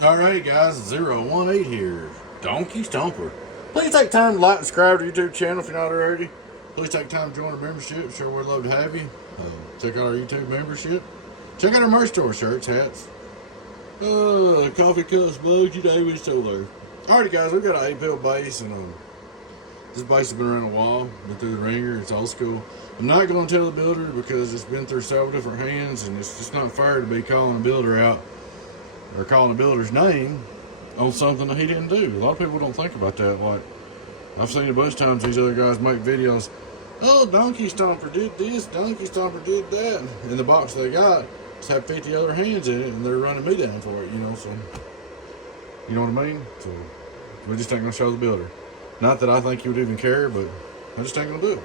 Alright guys, 018 here, Donkey Stomper. Please take time to like and subscribe to our YouTube channel if you're not already. Please take time to join our membership. Sure, we'd love to have you. Check out our YouTube membership. Check out our merch store, shirts, hats, coffee cups, mugs, you name it's still there. Alrighty guys, we've got an 8-pill base, and this base has been around a while, been through the ringer, it's old school. I'm not going to tell the builder because it's been through several different hands, and it's just not fair to be calling a builder out or calling a builder's name on something that he didn't do. A lot of people don't think about that. Like, I've seen a bunch of times these other guys make videos, oh, Donkey Stomper did this, Donkey Stomper did that, and the box they got just have 50 other hands in it, and they're running me down for it, you know, so, you know what I mean? So, we just ain't gonna show the builder. Not that I think he would even care, but I just ain't gonna do it.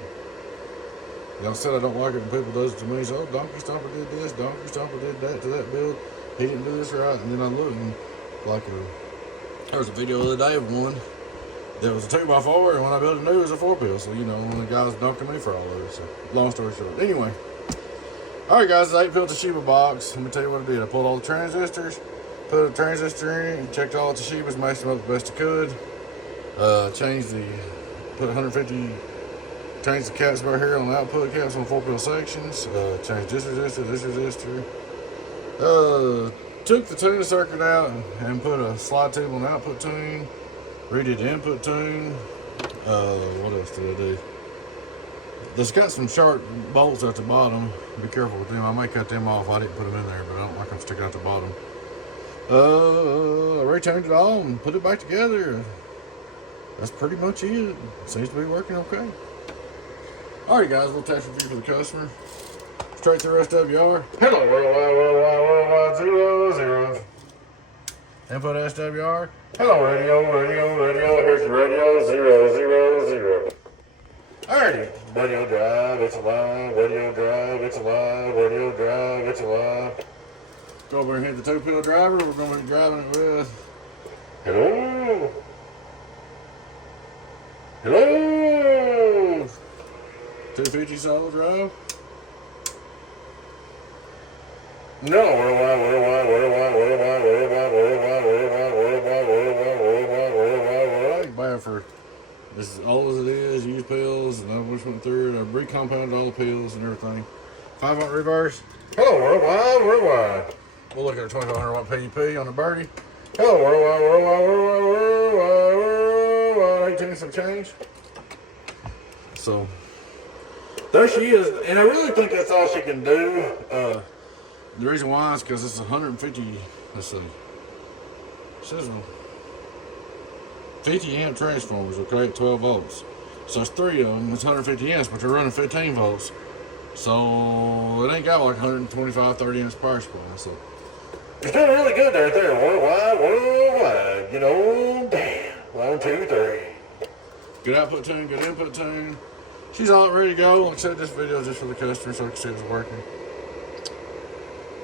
Like I said, I don't like it when people does it to me. So, oh, Donkey Stomper did this, Donkey Stomper did that to that build. He didn't do this right. And then I look and there was a video the other day of one that was a 2x4, and when I built a new, it was a 4-pill. So, you know, one of the guys dunking me for all of it. So, long story short. Anyway. Alright guys, it's an 8-pill Toshiba box. Let me tell you what I did. I pulled all the transistors, put a transistor in it, and checked all the Toshibas, matched them up the best I could. Put 150, changed the caps right here on the output caps on 4-pill sections. Changed this resistor. Took the tuning circuit out and put a slide tube on the output tune. Redid the input tune. What else did I do? There's got some sharp bolts at the bottom. Be careful with them. I may cut them off. I didn't put them in there, but I don't like them sticking out the bottom. I returned it all and put it back together. That's pretty much it. Seems to be working okay. Alright guys, we'll test review for the customer. Straight through SWR. Hello, worldwide, 00. Input SWR. Hello, radio. Here's the radio, 000. Alrighty. Radio drive, it's alive. Radio drive, it's alive. Radio drive, it's alive. Go over and hit the 2-pill driver. We're going to be driving it with. Hello. 250 solid drive. No, worldwide. Buy it for as old as it is, used pills, and I just went through it. I recompounded all the pills and everything. 5-watt reverse. Hello, worldwide. We'll look at our 2500 watt PUP on the birdie. Hello, worldwide. 18 some change. So, there she is, and I really think that's all she can do. The reason why is because it's 150, let's see, it says 50 amp transformers, okay, at 12 volts. So it's 3 of them, it's 150 amps, but they're running 15 volts. So it ain't got like 125, 30 amps power supply. So it's doing really good there, worldwide, you know, damn, 1, 2, 3. Good output tune, good input tune. She's all ready to go. Like I said, this video is just for the customer so I can see it's working.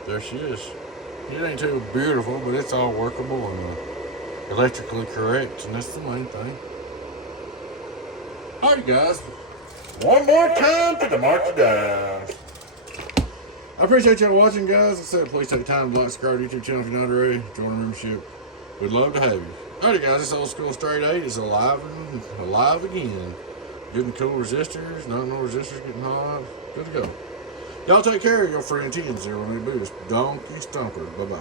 There she is. It ain't too beautiful, but it's all workable and electrically correct, and that's the main thing. Alright guys, one more time for the march down. I appreciate y'all watching, guys. Like I said, please take time to like, subscribe to our YouTube channel if you're not already. Join our membership. We'd love to have you. Alrighty guys, this old school straight 8 is alive again. Good and cool resistors, no resistors getting hot. Good to go. Y'all take care of your friend T and 0 Boost. Donkey Stomper. Bye-bye.